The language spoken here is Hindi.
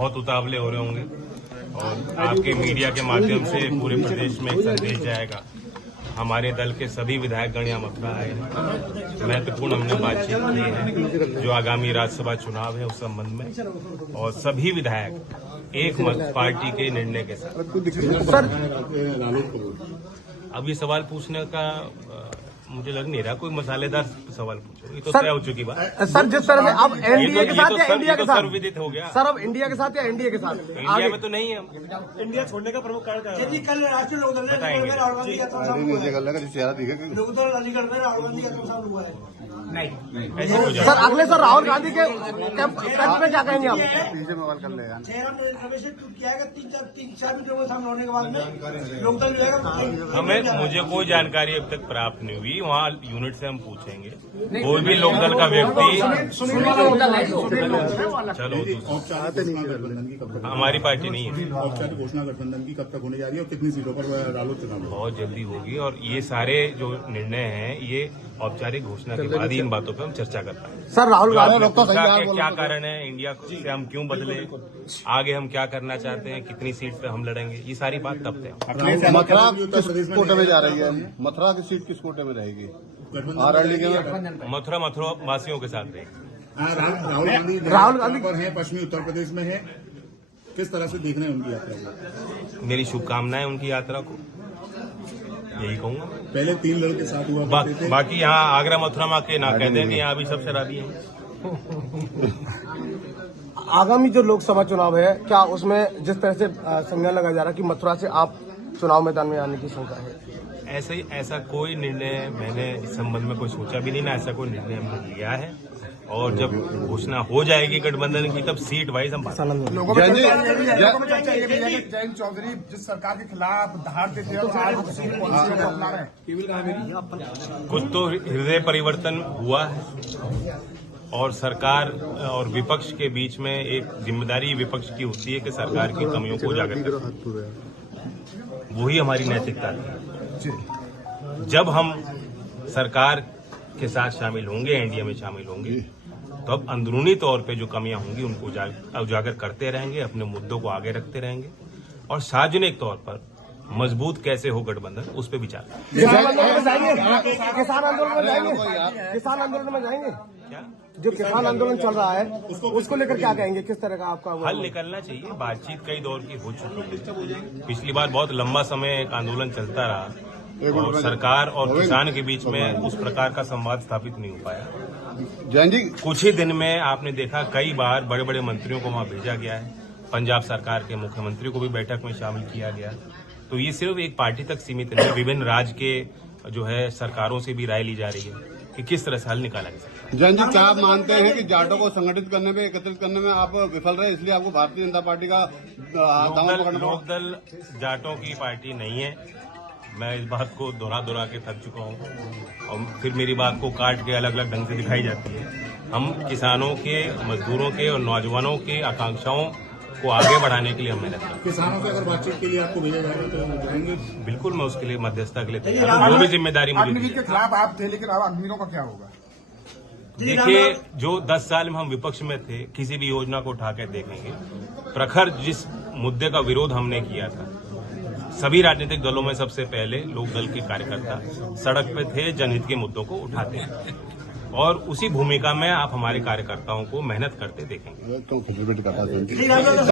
बहुत उतावले हो रहे होंगे और आपके मीडिया के माध्यम से पूरे प्रदेश में एक संदेश जाएगा। हमारे दल के सभी विधायकगण यहाँ मथुरा आए हैं। महत्वपूर्ण हमने बातचीत की है जो आगामी राज्यसभा चुनाव है उस संबंध में, और सभी विधायक एक मत पार्टी के निर्णय के साथ। अब ये सवाल पूछने का मुझे लग नहीं रहा कोई मसालेदार सवाल पूछो, ये तो तय हो चुकी बात। सर जिस तरह से अब एनडीए के साथ या इंडिया के साथ सर्वविदित हो गया। सर अब इंडिया के साथ या एनडीए के साथ? इंडिया में तो नहीं है। इंडिया छोड़ने का प्रमुख कारण क्या है? कल राष्ट्रीय लोकदल ने राहुल गांधी यात्रा अलीगढ़ में राहुल गांधी यात्रा हुआ है। नहीं सर अगले सर राहुल गांधी के कैंप में क्या कहेंगे आप? किया है 3-4 मीटर में सामने होने के बाद में लोकदल जो हमें मुझे कोई जानकारी अब तक प्राप्त नहीं हुई। वहाँ यूनिट से हम पूछेंगे। कोई भी लोकदल का व्यक्ति चलो हमारी पार्टी नहीं है। औपचारिक घोषणा गठबंधन की कब तक होने जा रही है और कितनी सीटों पर रालोद चुनाव बहुत जल्दी होगी और ये सारे जो निर्णय हैं ये औपचारिक घोषणा के बाद इन बातों पर हम चर्चा करते हैं। सर राहुल गांधी क्या कारण है, इंडिया से हम क्यों बदले, आगे हम क्या करना चाहते हैं, कितनी सीट पे हम लड़ेंगे, ये सारी बात तब तक। मथुरा किस कोटे में जा रही है? मथुरा की सीट किस कोटे में रहेगी? मथुरा वासियों के साथ रहेगी। राहुल गांधी पर है, पश्चिमी उत्तर प्रदेश में है, किस तरह से देखना है उनकी यात्रा? मेरी शुभकामनाएं उनकी यात्रा को, यही कहूंगा। पहले 3 लड़के साथ हुआ बाकी यहाँ आगरा मथुरा के ना कहते हैं कि यहाँ भी सब शराबी हैं। आगामी जो लोकसभा चुनाव है क्या उसमें जिस तरह से संज्ञान लगाया जा रहा है कि मथुरा से आप चुनाव मैदान में आने की शंका है? ऐसा कोई निर्णय मैंने इस संबंध में कोई सोचा भी नहीं ना, ऐसा कोई निर्णय हमने लिया है। और जब घोषणा हो जाएगी गठबंधन की तब सीट वाइज हम जयंत चौधरी जिस सरकार के खिलाफ दहाड़ देते हैं कुछ तो हृदय परिवर्तन हुआ है और सरकार और विपक्ष के बीच में एक जिम्मेदारी विपक्ष की होती है कि सरकार की कमियों को उजागर करें। वही हमारी नैतिकता है। जब हम सरकार के साथ शामिल होंगे, एनडीए में शामिल होंगे, तो अब अंदरूनी तौर पे जो कमियां होंगी उनको उजागर करते रहेंगे, अपने मुद्दों को आगे रखते रहेंगे और सार्वजनिक तौर पर मजबूत कैसे हो गठबंधन उस पर विचार। किसान आंदोलन में जाएंगे? किसान आंदोलन में जाएंगे? क्या जो किसान आंदोलन चल रहा है उसको लेकर क्या कहेंगे? किस तरह का आपका हल निकलना चाहिए? बातचीत कई दौर की हो चुकी है। पिछली बार बहुत लंबा समय एक आंदोलन चलता रहा और सरकार और किसान के बीच में उस प्रकार का संवाद स्थापित नहीं हो पाया। जैन जी कुछ ही दिन में आपने देखा कई बार बड़े बड़े मंत्रियों को वहां भेजा गया है, पंजाब सरकार के मुख्यमंत्री को भी बैठक में शामिल किया गया। तो ये सिर्फ एक पार्टी तक सीमित नहीं, विभिन्न राज्य के जो है सरकारों से भी राय ली जा रही है कि किस तरह से हल निकाला जा सकता है। जैन जी क्या आप मानते हैं कि जाटों को संगठित करने में, एकत्रित करने में आप विफल रहे, इसलिए आपको भारतीय जनता पार्टी का लोकदल जाटों की पार्टी नहीं है। मैं इस बात को दोहरा के थक चुका हूँ और फिर मेरी बात को काट के अलग अलग ढंग से दिखाई जाती है। हम किसानों के, मजदूरों के और नौजवानों के आकांक्षाओं को आगे बढ़ाने के लिए हम मेहनत करते हैं। किसानों से अगर बातचीत के लिए आपको भेजा जाएगा तो जाएंगे? बिल्कुल, मैं उसके लिए मध्यस्थता के लिए तैयार हूं। जो भी जिम्मेदारी मुझे दी के खिलाफ आप थे, लेकिन अब अग्निवीरों का क्या होगा? देखिए, जो 10 साल में हम विपक्ष में थे, किसी भी योजना को उठा के देखेंगे। प्रखर जिस मुद्दे का विरोध हमने किया था, सभी राजनीतिक दलों में सबसे पहले लोकदल के कार्यकर्ता सड़क पे थे, जनहित के मुद्दों को उठाते हैं और उसी भूमिका में आप हमारे कार्यकर्ताओं को मेहनत करते देखेंगे।